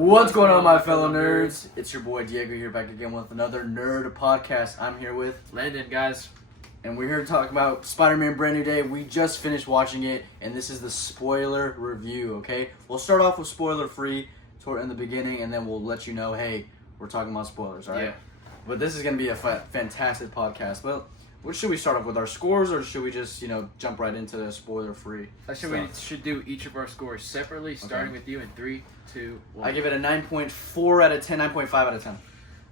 What's going on, my fellow nerds? It's your boy Diego here, back again with another Nerd Podcast. I'm here with Landon, guys. And we're here to talk about Spider-Man Brand New Day. We just finished watching it, and this is the spoiler review, okay? We'll start off with spoiler-free in the beginning, and then we'll let you know, hey, we're talking about spoilers, all right? Yeah. But this is going to be a fantastic podcast. Well, what should we start off with, our scores, or should we just, jump right into the spoiler-free Actually, we should do each of our scores separately, starting with you in 3, 2, 1. I give it a 9.4 out of 10, 9.5 out of 10.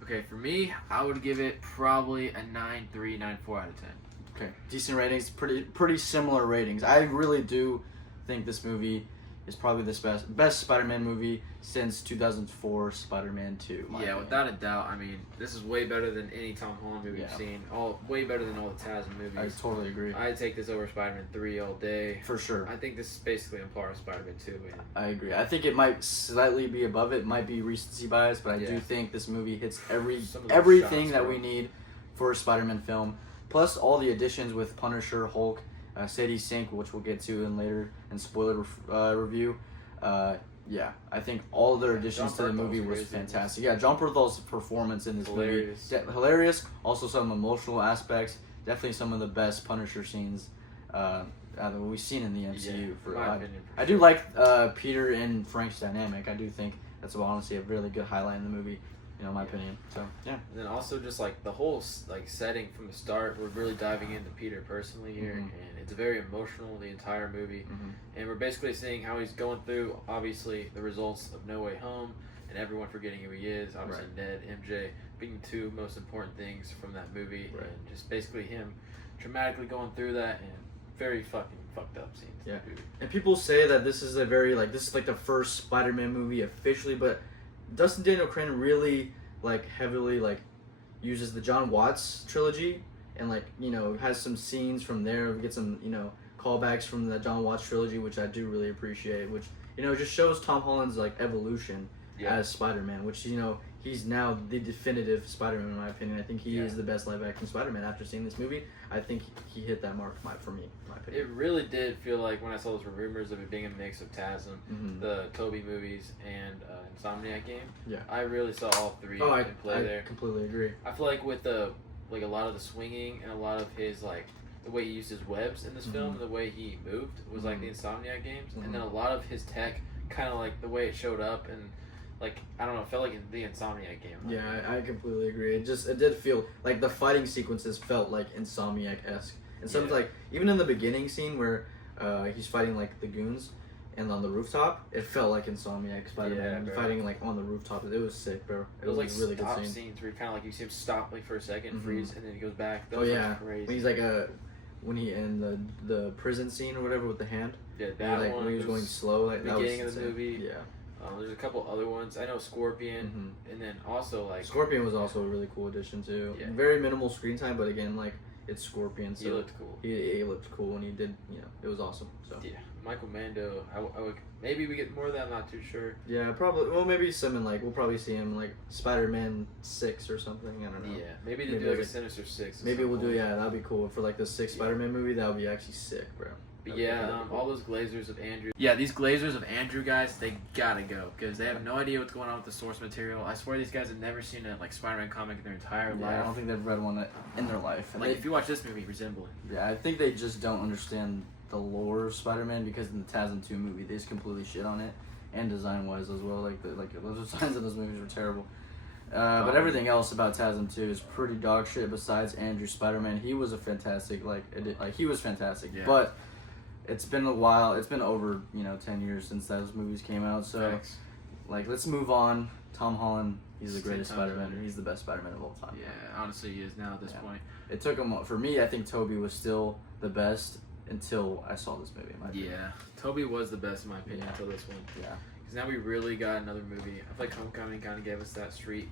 Okay, for me, I would give it probably a 9.3, 9.4 out of 10. Okay, decent ratings, pretty similar ratings. I really do think this movie is probably the best Spider-Man movie since 2004 Spider-Man 2. Yeah, opinion. without a doubt. I mean, this is way better than any Tom Holland movie we've seen. Way better than all the TASM movies. I totally agree. I'd take this over Spider-Man 3 all day. For sure. I think this is basically on par with Spider-Man 2. And I agree. I think it might slightly be above it. Might be recency bias, but I do think this movie hits everything that we need for a Spider-Man film. Plus all the additions with Punisher, Hulk, Sadie Sink, which we'll get to later in spoiler review. Yeah, I think all of their additions to the movie was fantastic. Yeah, John Perthal's performance in this movie, hilarious. Also some emotional aspects. Definitely some of the best Punisher scenes that we've seen in the MCU. I do like Peter and Frank's dynamic. I do think that's honestly a really good highlight in the movie. In my opinion. So, yeah. And then also just like the whole setting from the start, we're really diving into Peter personally here, and it's very emotional, the entire movie. And we're basically seeing how he's going through, obviously, the results of No Way Home, and everyone forgetting who he is, obviously Ned, MJ, being the two most important things from that movie, and just basically him dramatically going through that, and very fucking fucked up scenes in the movie. And people say that this is the first Spider-Man movie officially, but Dustin Daniel Cran really heavily uses the John Watts trilogy and has some scenes from there. We get some callbacks from the John Watts trilogy, which I do really appreciate, which just shows Tom Holland's evolution as Spider-Man, which he's now the definitive Spider-Man in my opinion. I think he is the best live action Spider-Man after seeing this movie. I think he hit that mark for me, in my opinion. It really did feel like when I saw those rumors of it being a mix of TASM, the Tobey movies, and Insomniac game. Yeah, I really saw all three in play there. I completely agree. I feel like with a lot of the swinging and a lot of his the way he used his webs in this film, and the way he moved was like the Insomniac games, and then a lot of his tech, kind of the way it showed up and. I don't know, it felt like in the Insomniac game. Yeah, I completely agree. It did feel like the fighting sequences felt like Insomniac-esque. And something even in the beginning scene where he's fighting the goons and on the rooftop, it felt like Insomniac Spider-Man fighting on the rooftop. It was sick, bro. It was a really good scene. Scenes where you see him stop for a second, freeze, and then he goes back. That was crazy. When he's when he in the prison scene or whatever with the hand. Yeah, that one. When he was going slow, beginning of the insane. movie. Yeah. There's a couple other ones. I know Scorpion, and then also Scorpion was also a really cool addition too. Yeah. Very minimal screen time, but again, it's Scorpion. So he looked cool. He looked cool when he did. It was awesome. So yeah, Michael Mando. I would, maybe we get more of that. I'm not too sure. Yeah, probably. Well, maybe some in we'll probably see him in Spider-Man 6 or something. I don't know. Yeah, maybe they do a Sinister 6. Maybe we'll do. Yeah, that'd be cool for the 6th Spider-Man movie. That would be actually sick, bro. All those Glazers of Andrew. Yeah, these Glazers of Andrew guys, they gotta go because they have no idea what's going on with the source material. I swear these guys have never seen a Spider-Man comic in their entire life. I don't think they've read one in their life. And if you watch this movie, resemble it. Yeah, I think they just don't understand the lore of Spider-Man because in the TASM 2 movie, they just completely shit on it, and design-wise as well. Those designs of those movies were terrible. But everything else about TASM 2 is pretty dog shit. Besides Andrew Spider-Man, he was a fantastic he was fantastic, but. It's been a while. It's been over, 10 years since those movies came out. So, let's move on. Tom Holland, he's the greatest Spider-Man. He's the best Spider-Man of all time. Yeah, honestly, he is now at this point. It took him, for me, I think Tobey was still the best until I saw this movie, in my opinion. Yeah, Tobey was the best, in my opinion, until this one. Yeah. Because now we really got another movie. I feel like Homecoming kind of gave us that street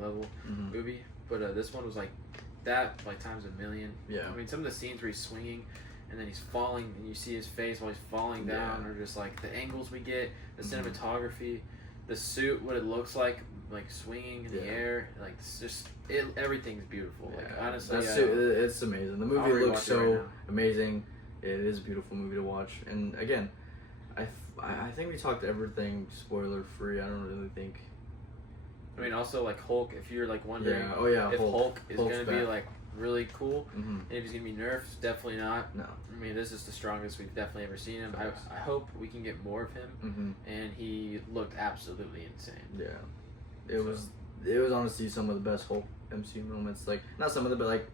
level movie. But this one was that, times a million. Yeah. I mean, some of the scenes where he's swinging, and then he's falling, and you see his face while he's falling down, or just the angles we get, the cinematography, the suit, what it looks like swinging in the air, it's just everything's beautiful. Honestly, it's amazing. The movie looks so amazing. It is a beautiful movie to watch, and again, I think we talked everything spoiler free. I don't really think. I mean, also like Hulk. If you're like wondering, if Hulk is Hulk's gonna be like really cool, mm-hmm. and if he's gonna be nerfed, definitely not. No. I mean, this is the strongest we've definitely ever seen him. I hope we can get more of him. Mm-hmm. And he looked absolutely insane. Yeah, it was honestly some of the best Hulk MCU moments. Like not some of them, but like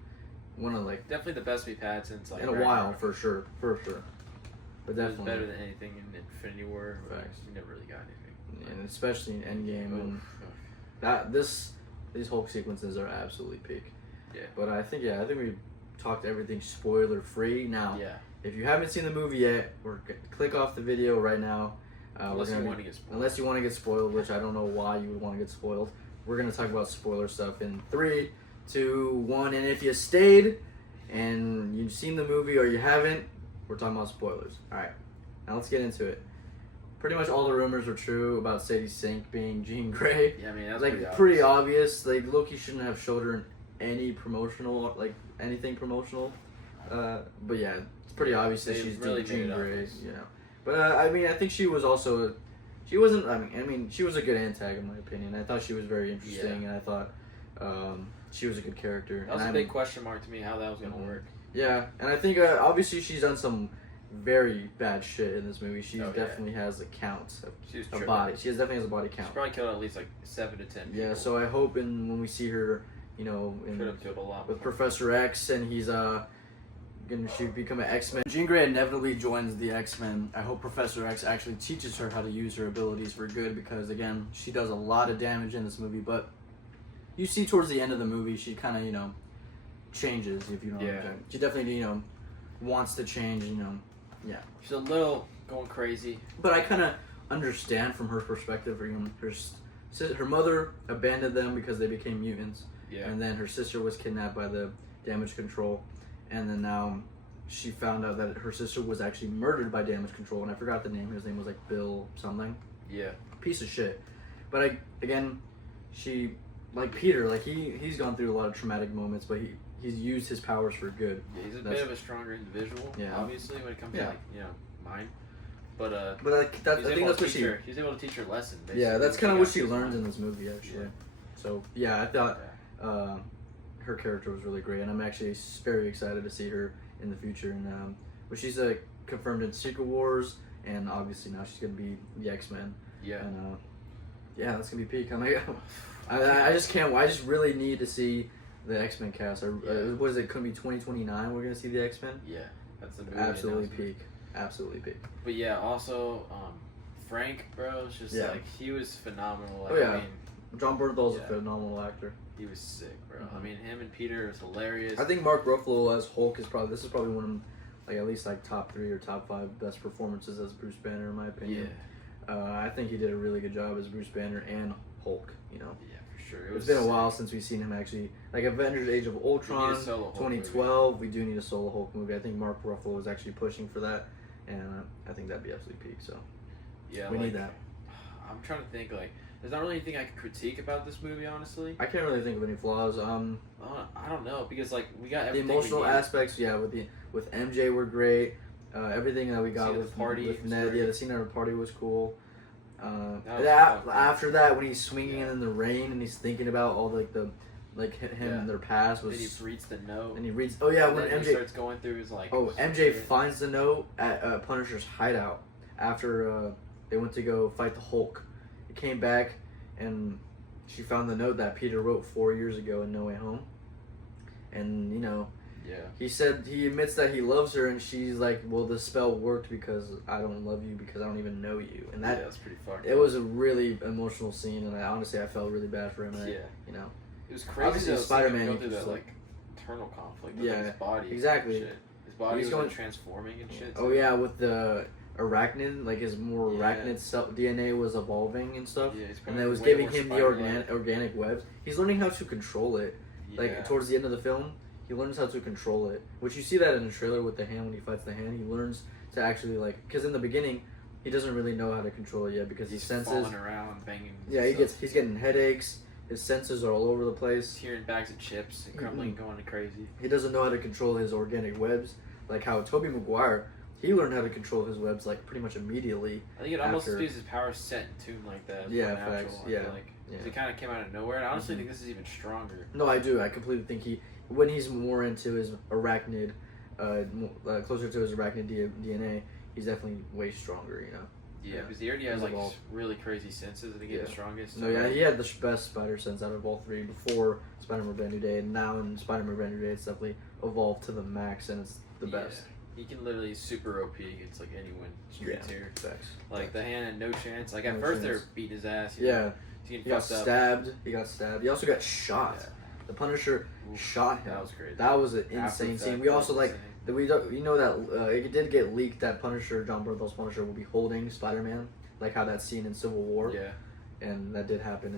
one of like definitely the best we've had since like in a while for sure. But definitely it was better than anything in Infinity War. Facts. You never really got anything. And especially in Endgame, and these Hulk sequences are absolutely peak. Yeah. But I think we talked everything spoiler free. Now, if you haven't seen the movie yet, click off the video right now. Unless you want to get spoiled. Unless you want to get spoiled, which I don't know why you would want to get spoiled. We're gonna talk about spoiler stuff in 3, 2, 1, and if you stayed and you've seen the movie or you haven't, we're talking about spoilers. All right, now let's get into it. Pretty much all the rumors are true about Sadie Sink being Jean Grey. Yeah, I mean that's like pretty obvious. Like Loki shouldn't have showed her in any promotional, like anything promotional. But yeah, it's pretty obvious that she's really Jean Grey. You know, but I mean, I think she was also. She wasn't. I mean, she was a good antag in my opinion. I thought she was very interesting, and I thought she was a good character. That was a big question mark to me how that was gonna work. Yeah, and I think obviously she's done some very bad shit in this movie. She definitely has a count of body. She definitely has a body count. She's probably killed at least like 7 to 10 people. Yeah, so I hope when we see her, you know, killed a lot with Professor X, and he's she become an X-Men. Jean Grey inevitably joins the X-Men. I hope Professor X actually teaches her how to use her abilities for good, because again, she does a lot of damage in this movie, but you see towards the end of the movie, she kind of, you know, changes, if you know what I'm saying. She definitely, you know, wants to change, you know. Yeah. She's a little going crazy. But I kind of understand from her perspective. Her mother abandoned them because they became mutants. Yeah. And then her sister was kidnapped by the Damage Control. And then now she found out that her sister was actually murdered by Damage Control. And I forgot the name. His name was like Bill something. Yeah. Piece of shit. But she, like Peter, like he's gone through a lot of traumatic moments, but he's used his powers for good. Yeah, he's a bit of a stronger individual, obviously, when it comes to like, you know, mind. But I think that's what he's able to teach her lesson. Basically. Yeah, that's kind of what she learns in this movie, actually. Yeah. So yeah, I thought her character was really great, and I'm actually very excited to see her in the future. And but she's confirmed in Secret Wars, and obviously now she's gonna be the X-Men. Yeah. And yeah, that's gonna be peak. I just can't. I just really need to see the X-Men cast. What is it? Could be 2029. We're gonna see the X-Men. Yeah, that's the movie absolutely peak. Absolutely peak. But yeah, also Frank, bro, it's just like he was phenomenal. Like, oh yeah, I mean, John Bernthal's a phenomenal actor. He was sick, bro. I mean, him and Peter was hilarious. I think Mark Ruffalo as Hulk is probably one of like at least like top 3 or top 5 best performances as Bruce Banner in my opinion. Yeah. I think he did a really good job as Bruce Banner and Hulk. You know. Yeah, for sure. It's been a while since we've seen him actually. Like Avengers: Age of Ultron, 2012. We do need a solo Hulk movie. I think Mark Ruffalo was actually pushing for that, and I think that'd be absolutely peak. So yeah, we need that. I'm trying to think like. There's not really anything I can critique about this movie, honestly. I can't really think of any flaws. I don't know, because like we got everything. The emotional aspects, with MJ were great. Everything that we got with Ned, the scene at the party was cool. After that, when he's swinging in the rain and he's thinking about all him and their past was. Then he reads the note. And he reads. Oh yeah, when MJ starts going through his like. Oh, MJ finds the note at Punisher's hideout after they went to go fight the Hulk. He came back and she found the note that Peter wrote 4 years ago in No Way Home. And you know. Yeah. He admits that he loves her, and she's like, "Well, the spell worked because I don't love you because I don't even know you." And that's pretty fucked. It was a really emotional scene, and I felt really bad for him. You know, it was crazy. Obviously, Spider-Man go through that like internal conflict with his body. Exactly. Shit. His body was transforming and shit. Oh yeah, with the arachnid, like his more arachnid DNA was evolving and stuff, and that was giving him the organic webs. He's learning how to control it. Like towards the end of the film. He learns how to control it, which you see that in the trailer with the hand when he fights the hand. He learns to actually because in the beginning, he doesn't really know how to control it yet because he senses falling around, banging. Yeah, he's getting headaches. His senses are all over the place. Tearing bags of chips and crumbling, going crazy. He doesn't know how to control his organic webs, like how Tobey Maguire he learned how to control his webs like pretty much immediately. I think it almost feels his power set in tune like that. Yeah, facts. Yeah, he kind of came out of nowhere, and I honestly think this is even stronger. No, I do. I completely think when he's more into his arachnid, closer to his arachnid DNA, he's definitely way stronger. You know. Yeah, because he already has like really crazy senses, and he gets the strongest. No, yeah, he had the best spider sense out of all three before Spider-Man Brand New Day, and now in Spider-Man Brand New Day, it's definitely evolved to the max, and it's the best. He can literally super OP against like anyone straight tier. Facts. Like the hand had no chance. Like at first they're beating his ass. He got stabbed. He got stabbed. He also got shot. Yeah. The Punisher shot him. That was crazy. That was an insane scene. We also like. We know that it did get leaked that Punisher, John Bernthal's Punisher, will be holding Spider-Man, like how that scene in Civil War. Yeah. And that did happen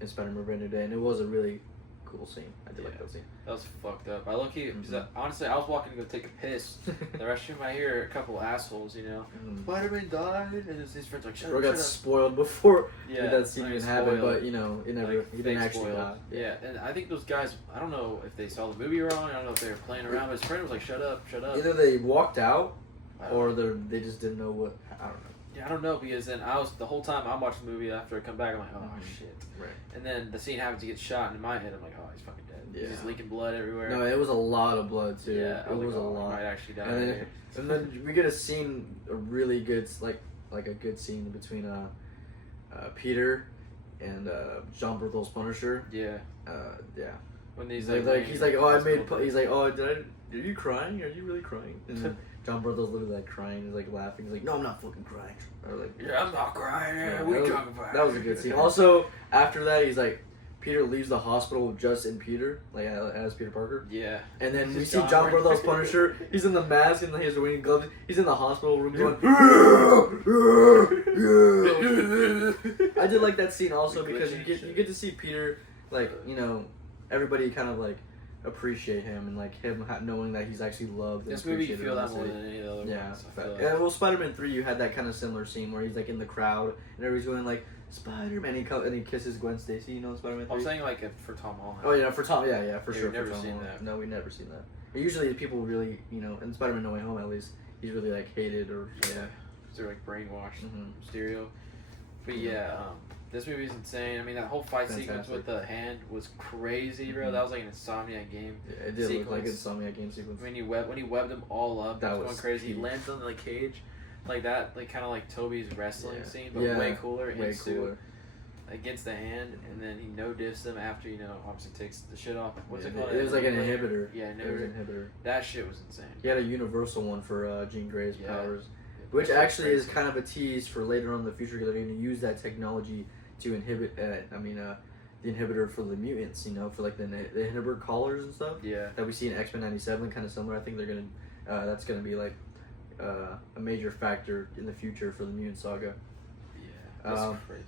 in Spider-Man Brand New Day, and it was a really cool scene. I did like that scene. That was fucked up. I low-key, honestly, I was walking to go take a piss. The rest of I hear a couple assholes, you know, Spider-Man died, and his friends like, shut up. Got spoiled before that scene even happened, but you know, it never. He didn't actually die. Yeah, and I think those guys, I don't know if they saw the movie wrong. I don't know if they were playing around. But his friend was like, shut up, shut up. Either they walked out, or they just didn't know what. I don't know. Yeah, I don't know, because then the whole time I'm watching the movie, after I come back, I'm like, oh shit. Right. And then the scene happens, he gets shot, and in my head I'm like, oh, he's fucking dead. Yeah. He's just leaking blood everywhere. No, it was a lot of blood too. Yeah, it was a lot. He might actually die. And then we get a scene, a really good, like a good scene between Peter and John Bernthal's Punisher. Yeah. Yeah. When he's he's like, oh, are you crying? Are you really crying? And then John Bernthal's literally like crying. He's like laughing. He's like, no, I'm not fucking crying. Or like, yeah, I'm not crying. Yeah, what are you talking about? That was a good scene. Also, after that, he's like, Peter leaves the hospital just in Peter, like as Peter Parker. Yeah. And then we see John Bernthal's Punisher. He's in the mask and he has the winged gloves. He's in the hospital room going. I did like that scene also because you get to see Peter, like, you know, everybody kind of like appreciate him and like him knowing that he's actually loved. This movie you feel that more than any other. Yeah. Yeah. Well, Spider-Man 3, you had that kind of similar scene where he's like in the crowd and everybody's going like, Spider-Man, and he kisses Gwen Stacy, you know, Spider-Man 3? I'm saying like for Tom Holland. Oh yeah, for Tom, yeah, for sure. We've never seen that. No, we never seen that. But usually people really, you know, in Spider-Man No Way Home at least, he's really like hated or they're like brainwashed, Mysterio. But this movie's insane. I mean, that whole fight sequence with the hand was crazy, bro. That was like an Insomniac game. Yeah, it did look like an Insomniac game sequence. When he webbed them all up, that was going crazy. He lands on the cage. Like that, like kind of like Toby's wrestling scene, but way cooler. Way cooler. Against the hand, and then he no-diffs them after, you know, obviously takes the shit off. What's it called? It was like an inhibitor. Yeah, it was an inhibitor. That shit was insane. He had a universal one for Jean Grey's powers, which actually is kind of a tease for later on in the future because they're going to use that technology to inhibit, the inhibitor for the mutants, you know, for like the inhibitor collars and stuff. Yeah. That we see in X-Men 97, kind of similar. I think they're going to, that's going to be like, a major factor in the future for the mutant saga. Yeah, that's crazy.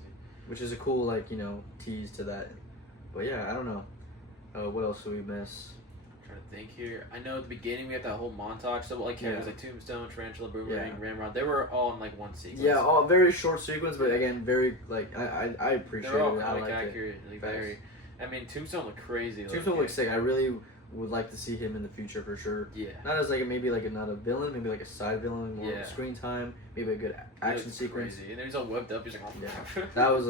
Which is a cool, like, you know, tease to that. But yeah, I don't know. What else do we miss? I'm trying to think here. I know at the beginning we had that whole montage. So like characters like Tombstone, Tarantula, Boomerang, Ramrod. They were all in like one sequence. Yeah, all very short sequence, but again, very like I appreciate They're all it. comic accurate. Like, very. I mean, Tombstone looked crazy. Tombstone looks sick. I really would like to see him in the future for sure. Yeah. Not as like maybe like not a villain, maybe like a side villain, more screen time, maybe a good action sequence. Crazy. And then he's all webbed up. He's like, that was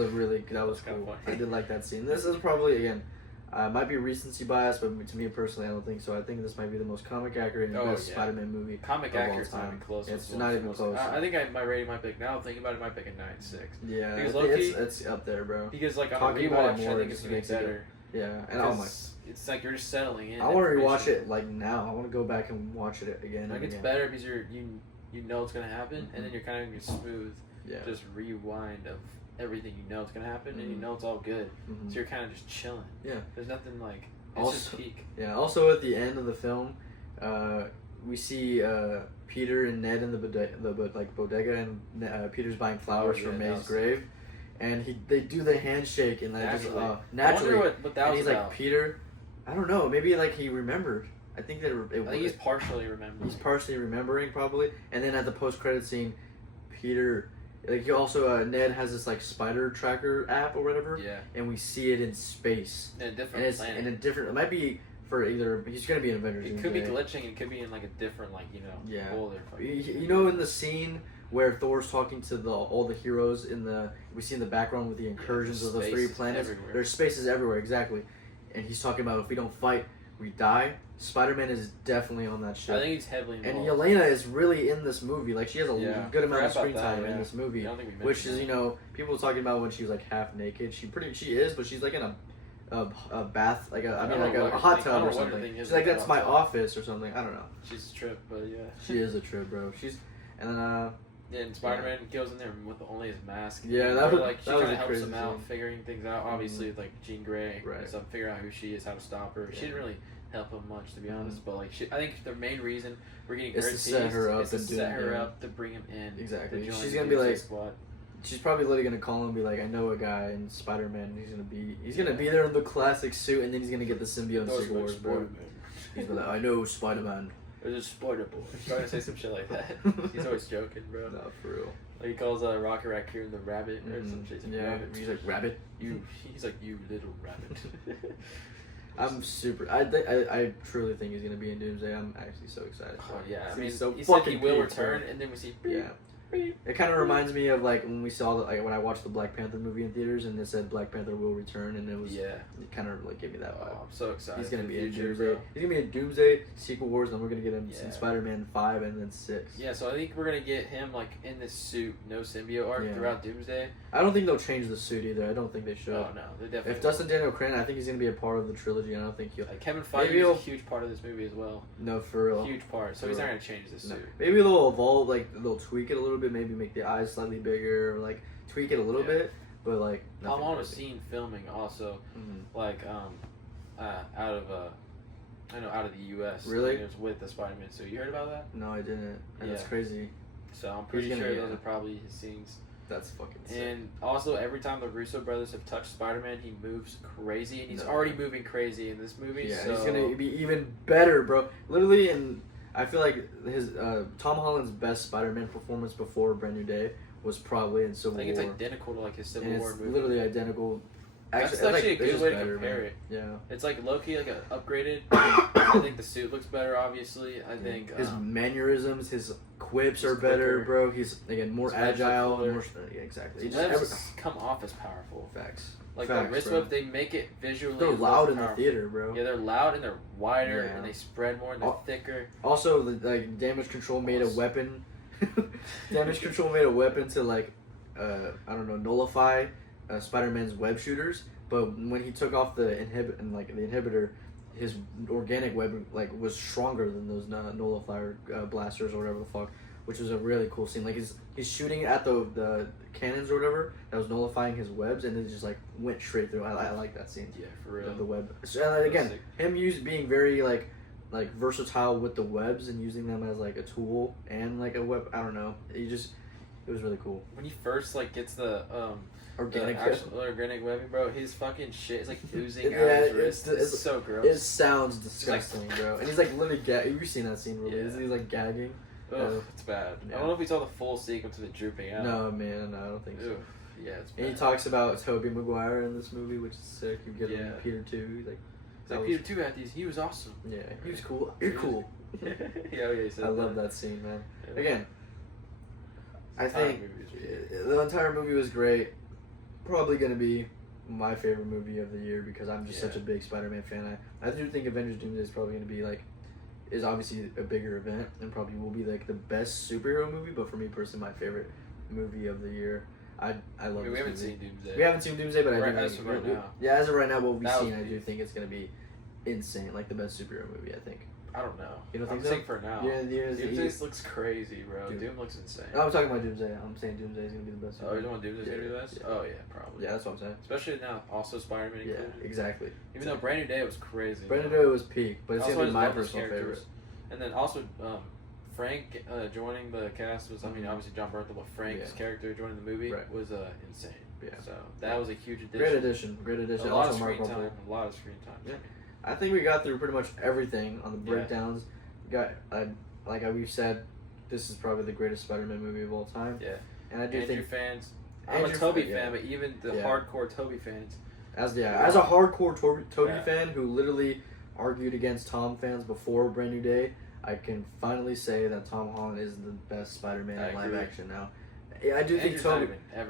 cool. I did like that scene. This is probably again, might be recency bias, but to me personally, I don't think so. I think this might be the most comic accurate and best Spider-Man movie. Comic accurate, not even close. It's not even close. I think my rating might pick. Now thinking about it, might pick a 9.6. Yeah, because it's up there, bro. Because like on a rewatch, I think it's gonna be better. Yeah, and I'm like, it's like you're just settling in. I want to rewatch it like now. I want to go back and watch it again. Like it's better because you know what's gonna happen, and then you're kind of gonna smooth, just rewind of everything you know it's gonna happen, and you know it's all good. So you're kind of just chilling. Yeah, there's nothing like. It's just peak. Yeah. Also, at the end of the film, we see Peter and Ned in the bodega, and Peter's buying flowers from May's grave. And they do the handshake and like naturally. I wonder what that was he's about. Like, Peter, I don't know, maybe like he remembered. I think that I think he's partially remembering. He's partially remembering probably. And then at the post-credit scene, Peter, like he also Ned has this like spider tracker app or whatever. Yeah. And we see it in space. In a different planet. In a different. It might be for either. He's gonna be in Avengers. It could be glitching. It could be in like a different You know, in the scene where Thor's talking to all the heroes we see in the background with the incursions of those 3 planets. Everywhere. There's spaces everywhere, exactly. And he's talking about if we don't fight, we die. Spider-Man is definitely on that ship. I think he's heavily involved. And Yelena is really in this movie. Like, she has a good amount of screen time in this movie. I don't think we which is, people talking about when she was like half naked. She is, but she's like in a bath, like a hot tub or something. She's like, that's my office or something. I don't know. She's a trip, but yeah. She is a trip, bro. And Spider-Man goes in there with only his mask. Yeah, that was like she kind of helps him out, figuring things out. Obviously, like Jean Grey, right? So figure out who she is, how to stop her. Yeah. She didn't really help him much, to be honest. But like, I think the main reason we're getting is her to set her up and to bring him in. Exactly. She's gonna be like, she's probably literally gonna call him and be like, I know a guy in Spider-Man. And he's gonna be there in the classic suit, and then he's gonna get the symbiote in Secret Wars, bro. He's like, I know Spider-Man. There's a Spider Boy. He's trying to say some shit like that. He's always joking, bro. No, for real. Like he calls Rocket Raccoon the rabbit or some shit. Yeah, rabbit. He's like, rabbit? He's like, you little rabbit. I'm super. I truly think he's gonna be in Doomsday. I'm actually so excited. Oh yeah, I mean, so he said he will return, and then we see. Yeah. It kind of reminds me of like when we saw when I watched the Black Panther movie in theaters, and it said Black Panther will return, and it was it kind of like gave me that vibe. Oh, I'm so excited. He's gonna be in Doomsday. He's gonna be in Doomsday, Secret Wars, and then we're gonna get him in Spider-Man 5 and then 6. Yeah, so I think we're gonna get him like in this suit, no symbiote arc throughout Doomsday. I don't think they'll change the suit either. I don't think they should. Oh no, they definitely. If Dustin Daniel Cran, I think he's gonna be a part of the trilogy. And I don't think he'll. Kevin Feige is a huge part of this movie as well. No, for real. Huge part. So he's not gonna change the suit. Maybe they'll evolve, like they'll tweak it a little bit. Maybe make the eyes slightly bigger, or like tweak it a little bit. But like, Tom Holland was seen filming also, like out of the U.S. Really? It was with the Spider-Man suit. You heard about that? No, I didn't. And that's crazy. So I'm pretty sure those are probably his scenes. That's fucking sick. And also, every time the Russo brothers have touched Spider-Man, he moves crazy, and he's already moving crazy in this movie. Yeah, so he's gonna be even better, bro. Literally, and I feel like his Tom Holland's best Spider-Man performance before Brand New Day was probably in Civil War. I think it's identical to like his Civil War movie. It's literally identical. That's actually a good way to compare it. Yeah. It's like low-key, like upgraded. I think the suit looks better, obviously. I think his mannerisms, his quips are better, bro. He's again more agile. Exactly. His webs come off as powerful. Facts. Like the wrist whip, they make it visually. They're loud in the theater, bro. Yeah, they're loud and they're wider and they spread more and they're thicker. Also, the damage control made a weapon. Damage control made a weapon to like, I don't know, nullify Spider-Man's web shooters. But when he took off the inhibitor, his organic web like was stronger than those nullifier blasters or whatever the fuck, which was a really cool scene. Like he's shooting at the cannons or whatever that was nullifying his webs, and it just like went straight through. I like that scene. Yeah, for real. The web. So, again, him being very like versatile with the webs and using them as like a tool and like a web. I don't know. It was really cool. When he first like gets the organic webbing, bro, his fucking shit is like oozing out of his wrist. It's so gross. It sounds disgusting, bro. And he's like literally you've seen that scene, really? He's like gagging. Oh, it's bad. Yeah. I don't know if we saw the full sequence of it drooping out. No, man, I don't think so. Yeah, it's bad. And he talks about Tobey Maguire in this movie, which is sick. You get him Peter too. He's like Peter too had these. He was awesome. Yeah, he was cool. You're cool. I love that scene, man. Yeah. Again, I think the entire movie was great. Probably gonna be my favorite movie of the year because I'm just such a big Spider-Man fan. I do think Avengers Doomsday is probably gonna be is obviously a bigger event and probably will be like the best superhero movie. But for me personally, my favorite movie of the year. I love. We haven't seen Doomsday. We haven't seen Doomsday, but I do. As of right now. Yeah, as of right now, what we've seen, I do think it's gonna be insane. Like the best superhero movie, I think. I don't know. You don't think so? I'm saying for now. Doomsday looks crazy, bro. Doom looks insane. No, I'm talking about Doomsday. I'm saying Doomsday is gonna be the best. Oh, you want Doomsday gonna be the best? Oh yeah, probably. Yeah, that's what I'm saying. Especially now, also Spider-Man included. Yeah, exactly. Even though Brand New Day was crazy. Brand New Day was peak, but it's gonna be my personal favorite. And then also, Frank joining the cast was, I mean, obviously John Bernthal, but Frank's character joining the movie was insane. Yeah. So that was a huge addition. Great addition. A lot of screen time. Yeah. I think we got through pretty much everything on the breakdowns. Like we've said, this is probably the greatest Spider-Man movie of all time. Yeah. And I do think fans. I'm a Tobey fan, but even the hardcore Tobey fans. As a hardcore Tobey fan who literally argued against Tom fans before Brand New Day, I can finally say that Tom Holland is the best Spider-Man in live action now. I do think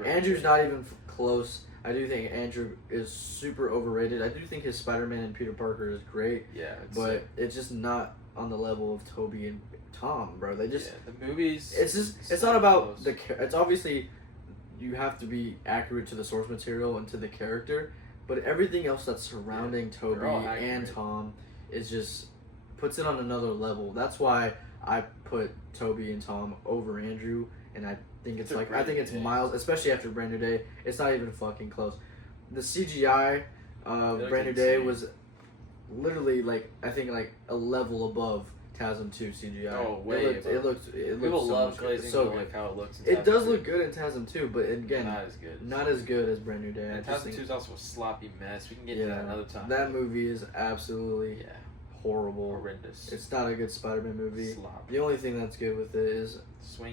Andrew's not even close. I do think Andrew is super overrated. I do think his Spider-Man and Peter Parker is great. Yeah, but it's just not on the level of Tobey and Tom, bro. They just the movies. It's not about the. It's obviously you have to be accurate to the source material and to the character, but everything else that's surrounding Tobey and Tom is just puts it on another level. That's why I put Tobey and Tom over Andrew, and I think it's miles, especially after Brand New Day. It's not even fucking close. The CGI Brand New Day was literally I think a level above TASM 2 CGI. Oh, way above. It looked People so love glazing so like how it looks. It does look good in TASM 2, but again, not as good as Brand New Day. And TASM 2 is also a sloppy mess. We can get to that another time. That movie is absolutely horrible. Horrendous. It's not a good Spider-Man movie. Sloppy. The only thing that's good with it is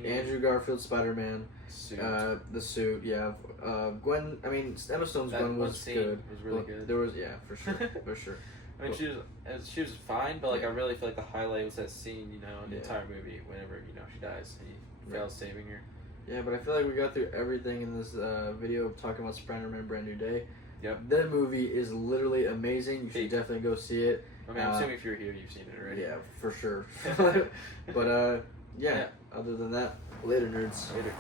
Andrew Garfield's Spider-Man. The suit, Gwen. I mean, Emma Stone's Gwen was good. Was really good. There was, for sure, for sure. I mean, she was fine, but I really feel like the highlight was that scene, in the entire movie, whenever she dies and he fails saving her. Yeah, but I feel like we got through everything in this video talking about Spider-Man Brand New Day. Yep. That movie is literally amazing. You should definitely go see it. I mean, I'm assuming if you're here, you've seen it already. Yeah, for sure. But other than that, later, nerds. Later.